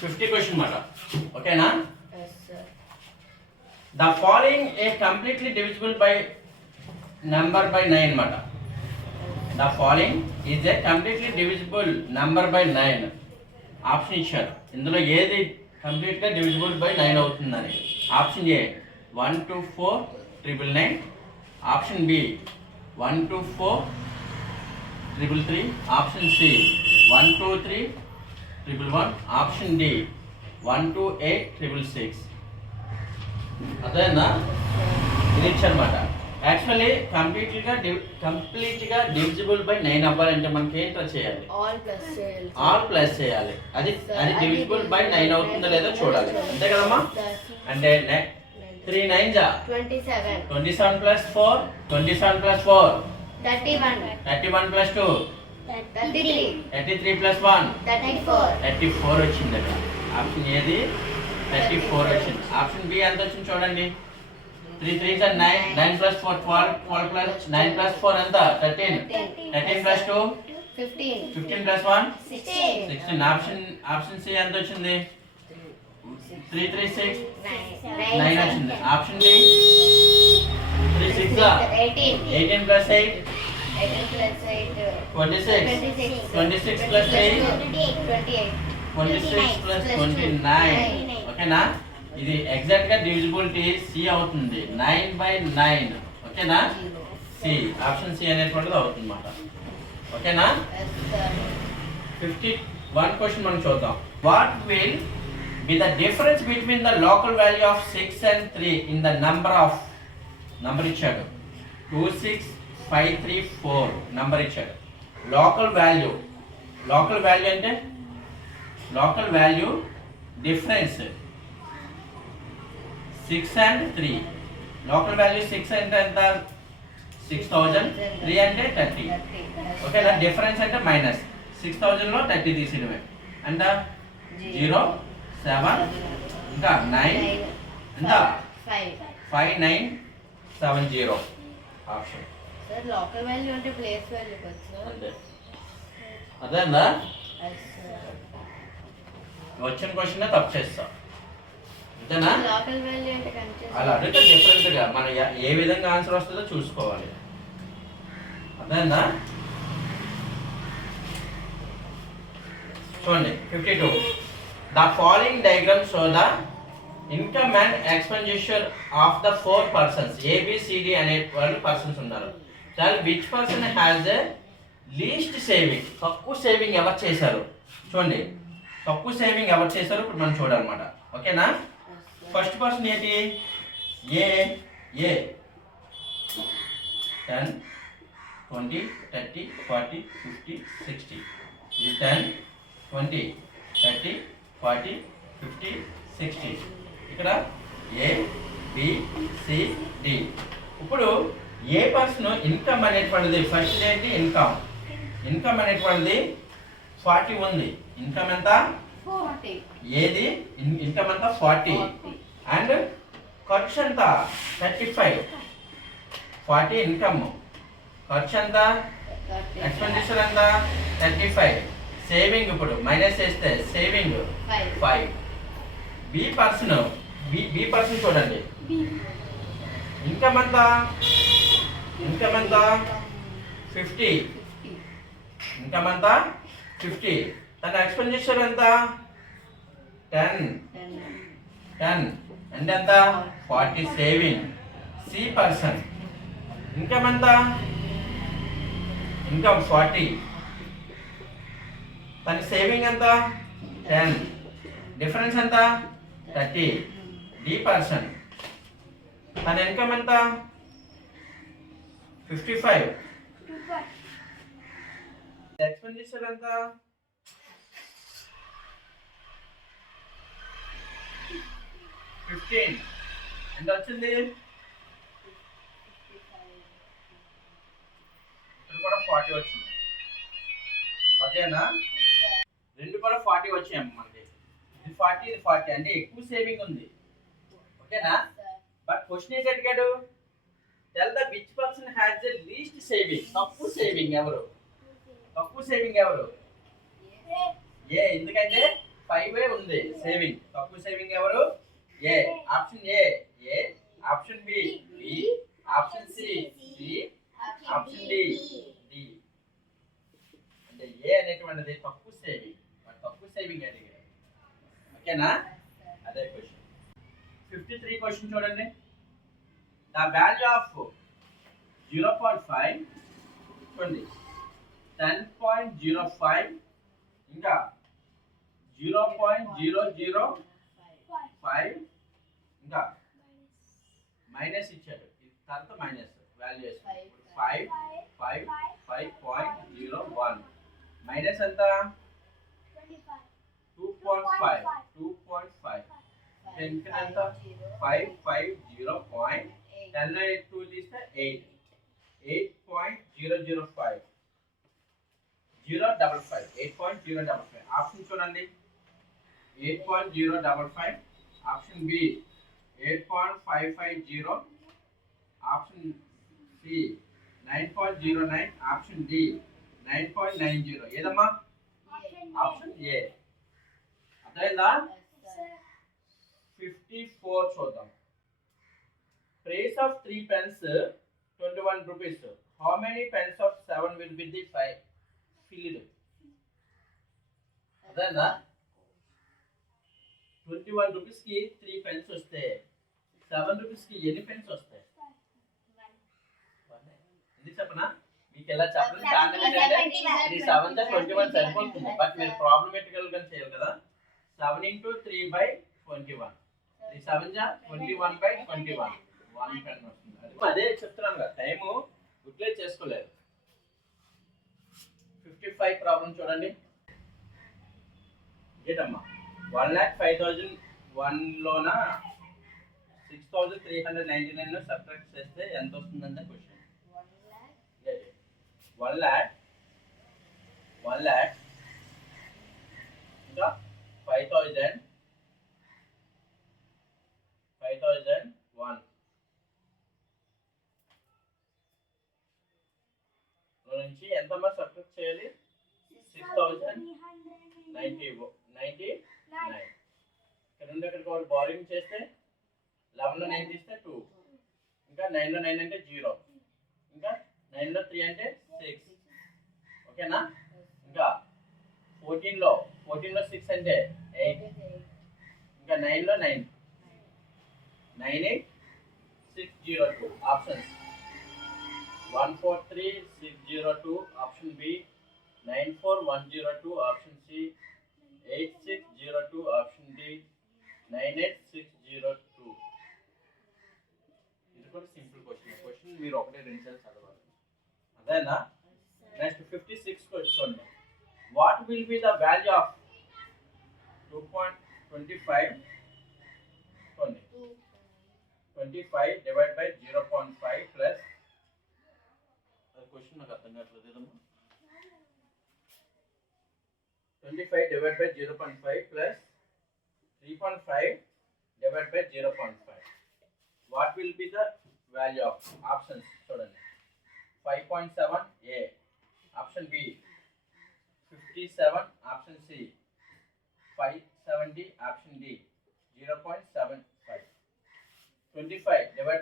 50 question మాట ఓకేనా. Yes, sir. The following a completely divisible by number by 9 మాట. The following is a completely divisible number by 9. Option ఇచ్చారు, ఇందులో ఏది కంప్లీట్గా డివిజిబుల్ బై 9 అవుతుందని. Option A 1 2 4 999, option B 1 2 4 333, option C 1 2 3 111, option D 1 2 8 666. అదేనా ఇది ఇచ్చనమాట. యాక్చువల్లీ కంప్లీట్గా డివిజిబుల్ బై 9 అవ్వాలంటే మనకి ఏంటో చేయాలి, ఆల్ ప్లస్ చేయాలి. అది డివిజిబుల్ బై 9 అవుతుందో లేదో చూడాలి, అంతే కదమ్మా. అంటే 3 9 27 ప్లస్ 4 27 ప్లస్ 4 31 ప్లస్ 2 33 ప్లస్ 1 34 వచ్చింది అక్కడ. ఆప్షన్ ఏది 34 వచ్చింది. ఆప్షన్ బి ఎంత వచ్చింది చూడండి. 3 3 9 9 ప్లస్ 4 12 ప్లస్ 9 ప్లస్ 4 ఎంత 13 13 ప్లస్ 2 15 ప్లస్ 1 16. ఆప్షన్ సి ఎంత వచ్చింది 3 3 6 9 వచ్చింది. Option D 3 6 18 plus 8 26 26 plus 3 26 plus 29. ఓకేనా. ఇది ఎగ్జాక్ట్ గా డివిజిబిలిటీ సి అవుతుంది, 9/9. ఓకేనా, సి ఆప్షన్ సి అనేటువంటిది అవుతుంది అన్నమాట. ఓకేనా. 51 క్వశ్చన్ మనం చూద్దాం. What will be the difference between the local value of 6 and 3 in the number ఇచ్చాడు 2 6 5 3 4 నంబర్ ఇచ్చాడు. లోకల్ వాల్యూ అంటే local value difference 6 and 3. Local value 6 అంటే ఎంత 6000, 3 అంటే 30. ఓకేనా. డిఫరెన్స్ అంటే మైనస్ 6000 లో 30 తీసేయడమే. అంట 0 7 ఇంకా 9 ఎంత 5970 ఆప్షన్. సార్ లోకల్ వాల్యూ అంటే ప్లేస్ వాల్యూ కదా సార్. అంతే అదేనా. వచ్చిన క్వశ్చన్ తప్పు చేస్తాం అంతేనా. లోకల్ వాల్యూ అంటే కన్ఫ్యూజ్. అలా అడిగితే డిఫరెంట్ గా మన ఏ విధంగా ఆన్సర్ వస్తుందో చూసుకోవాలి, అదేనా. చూడండి 52. The following diagram show the income and expenditure of the 4 persons. ABCD అనే వాళ్ళు పర్సన్స్ ఉన్నారు. Tell which person has a least saving. తక్కువ సేవింగ్ ఎవరు చేశారు చూడండి. తక్కువ సేవింగ్ ఎవరు చేశారు ఇప్పుడు మనం చూడాలన్నమాట. ఓకేనా. ఫస్ట్ పర్సన్ ఏంటి ఏ 10 20 30 40 50 60. ఇది 10 20 30 40 50 60. ఇక్కడ ఏ బి సి డి. ఇప్పుడు ఏ పర్సన్ ఇన్కమ్ అనేటువంటిది ఫస్ట్ ఏంటి ఇన్కమ్ అనేటువంటిది 40 ఉంది. ఇన్కమ్ ఎంత 40. ఏది ఇన్కమ్ ఎంత 40 అండ్ ఖర్చు ఎంత 35. 40 ఇన్కమ్, ఖర్చు ఎంత ఎక్స్పెండిచర్ ఎంత 35. సేవింగ్ ఇప్పుడు మైనస్ చేస్తే సేవింగ్ 5. బి పర్సన్ చూడండి. ఇన్కమ్ ఎంత 50. ఇన్కమ్ ఎంత 50. తన ఎక్స్పెండిచర్ ఎంత 10 అంటే ఎంత 40 సేవింగ్. సి పర్సన్ ఇన్కమ్ ఎంత ఇన్కమ్ 40, తన సేవింగ్ ఎంత 10, డిఫరెన్స్ ఎంత 30. డి పర్సన్ తన ఇన్కమ్ ఎంత 55, ఎక్స్పెండిచర్ ఎంత 15. ఎంత వచ్చింది ఇక్కడ కూడా 40 వచ్చింది. ఓకేనా. రెండు కూడా 40 వచ్చాయి మనకి. ఇది 40 ఇది 40 అంటే ఎక్కువ సేవింగ్ ఉంది. ఓకేనా. బట్ క్వశ్చన్ ఏంటి అడిగాడు, tell the which person has the least saving. తక్కువ సేవింగ్ ఎవరు ఏ ఎందుకంటే 5 ఉంది. ఉంది సేవింగ్. తక్కువ సేవింగ్ ఎవరు? A. Option A. Option B. Option C. Option D. అంటే ఏ అనేటువంటిది తక్కువ సేవింగ్. మరి తక్కువ సేవింగ్ అడిగారు. ఓకేనా? అదే క్వశ్చన్. 53 క్వశ్చన్ చూడండి. ద వాల్యూ ఆఫ్ 0.5 చూడండి 10.05 ఇంకా 0.005 ఇంకా మైనస్ ఇచ్చాడు. తర్వాత మైనస్ వాల్యూ 5.01 మైనస్ ఎంత? 2.5 ఇంకా ఎంత? 550. 10 లో 2 తీస్తే 8.005 8.055. ఆప్షన్ చూడండి. 8.055. Option B 8.550. Option C 9.09. Option D 9.90. ఏదమ్మా? Option A. అర్థమైందా? 54 చూద్దాం. Price of 3 pence 21 rupees. How many pence of 7 will be the filled? అదేనా? 21 rupees కి 3 pence వస్తే 7 rupees కి ఎన్ని pence వస్తాయి? ఎందుకు చెప్పనా? మీకు ఎలా చెప్పడం కారణం ఏంటంటే 3 7 21 సరిపోతుంది. బట్ మీరు ప్రాబ్లమేటికల్ గా చేయాలి కదా. 7 into 3 by 21. 3 7 21 by 21. 1 pen వస్తుంది. అదే చెప్తున్నాను కదా, టైము యూటిలైజ్ చేసుకోలేదు. 55 ప్రాబ్లం చూడండి. ఏంటమ్మా 1,05,001 లోన 6,399 సబ్ట్రాక్ట్ చేస్తే ఎంత వస్తుందంటే క్వశ్చన్. 1 lakh ఇంకా 5,001 నుంచి ఎంత మరి సబ్ట్రాక్ట్ చేయాలి? 6,099. ఇక్కడ నుండి ఎక్కడికి వాళ్ళు బారింగ్ చేస్తే 11 లో 9 తీస్తే 2, ఇంకా 9 లో 9 అంటే 0, ఇంకా 9 లో 3 అంటే 6. ఓకేనా? ఇంకా 14 లో 6 అంటే 8, ఇంకా 9 లో 9 98602. Options 143,602. Option B 94,102. Option C 8602. Option D 98,602. ఇది కూడా సింపుల్ క్వశ్చన్ మీరు ఒకటే 2 సార్లు చదవాలి. అదేనా? Next 56 question. What will be the value of 2.25 25 divided by 0.5 plus question నాకు అర్థం కావట్లేదు ఏదమ్మా. 25 divided by 0.5 plus 3.5 divided by 0.5. What will be the value of? Options చూడండి. 5.7 A. Option B 57. Option C 570. Option D 0.75. 25 divided